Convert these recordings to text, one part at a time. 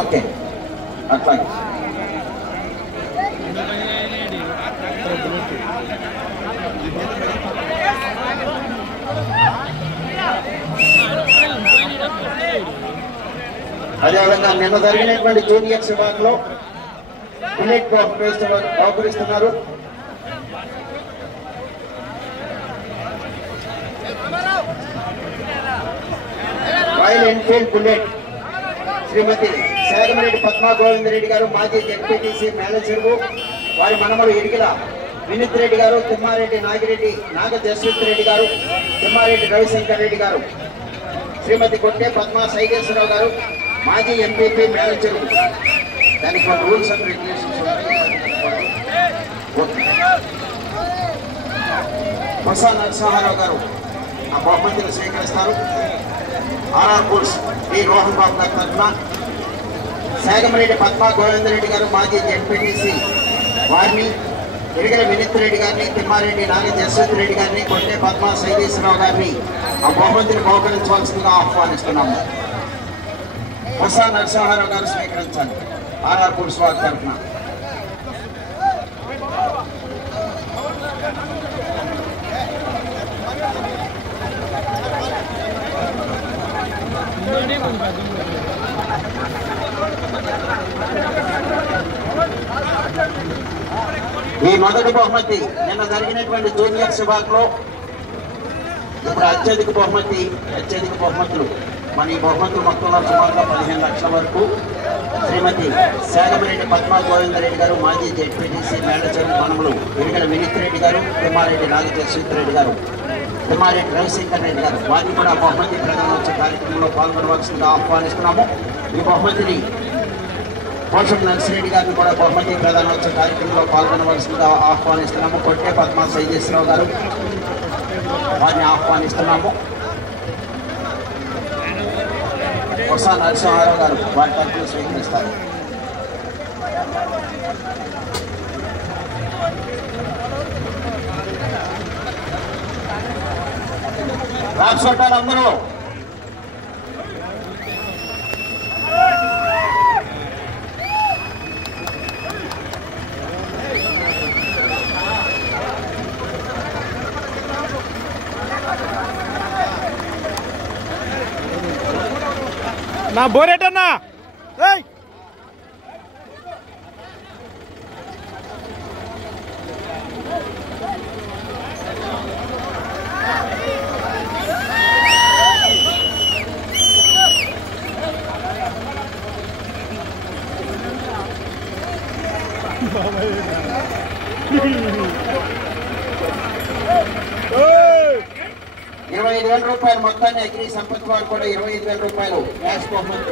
Okay అట్లా అదేవిధంగా నిన్న జరిగినటువంటి జూనియర్స్ విభాగంలో బుల్లెట్ బహుకరిస్తున్నారు. రాయల్ ఎన్ఫీల్డ్ బుల్లెట్ శ్రీమతి శాగమరెడ్డి పద్మా గోవిందరెడ్డి గారు, మాజీ జెడ్పీటీసీ మేనేజర్, వారి మనమడు ఇడిగిల వినీత్ రెడ్డి గారు, తిమ్మారెడ్డి నాగిరెడ్డి నాగ జస్వంత్ రెడ్డి గారు, తిమ్మారెడ్డి రవిశంకర్ రెడ్డి గారు, శ్రీమతి కొట్టే పద్మా సైగేశ్వరరావు గారు, మాజీ ఎంపీపీ మేనేజర్. దానికి కొన్ని rules and regulations Botsa Narasimharao గారు ఆ బహుమతిని స్వీకరిస్తారు. RR Bulls D Rohan Babu గారి తరఫున శాగమరెడ్డి పద్మా గోవిందరెడ్డి గారు, మాజీ జెడ్పీటీసీ, వారిని ఇడిగల వినీత్ రెడ్డి గారిని, తిమ్మారెడ్డి నాగ జస్వంత్ రెడ్డి గారిని, కొట్టే పద్మా సైగేశ్వరరావు గారిని ఆ బహుమతిని బహుకరించవలసిందిగా ఆహ్వానిస్తున్నాము. బొత్స నరసింహారావు గారు స్వీకరించాలి ఆర్ఆర్ బుల్స్ వారి తరఫున. ఈ మొదటి బహుమతి నిన్న జరిగినటువంటి జూనియర్స్ విభాగంలో ఇప్పుడు అత్యధిక బహుమతులు మన ఈ బహుమతులు మొత్తంలో సుమారుగా 15 లక్షల వరకు శ్రీమతి శాగమరెడ్డి పద్మా గోవిందరెడ్డి గారు, మాజీ జెడ్పీటీసీ మేనేజర్ మనములు ఇడిగల వినీత్ రెడ్డి గారు, తిమ్మారెడ్డి నాగ జస్వంత్ రెడ్డి గారు, తిమ్మారెడ్డి రవిశంకర్ రెడ్డి గారు, వారిని కూడా బహుమతి ప్రధానోత్సవ కార్యక్రమంలో పాల్గొనవలసిందిగా ఆహ్వానిస్తున్నాము. ఈ బహుమతిని పోషక నర్సిరెడ్డి గారిని కూడా బహుమతి ప్రధానోత్సవ కార్యక్రమంలో పాల్గొనవలసిందిగా ఆహ్వానిస్తున్నాము. కొట్టే పద్మా సైజేశ్వరరావు గారు, వారిని ఆహ్వానిస్తున్నాము. బొత్స నరసింహారావు గారు వారి తరఫున స్వీకరిస్తారు. రాష్ట్రాలు అందరూ నా బోరేటన్నా రూపాయలు మొత్తాన్ని అగ్రి సంపత్ వారు కూడా 25,000 రూపాయలు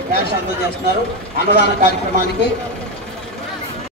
క్యాష్ అందజేస్తున్నారు అన్నదాన కార్యక్రమానికి.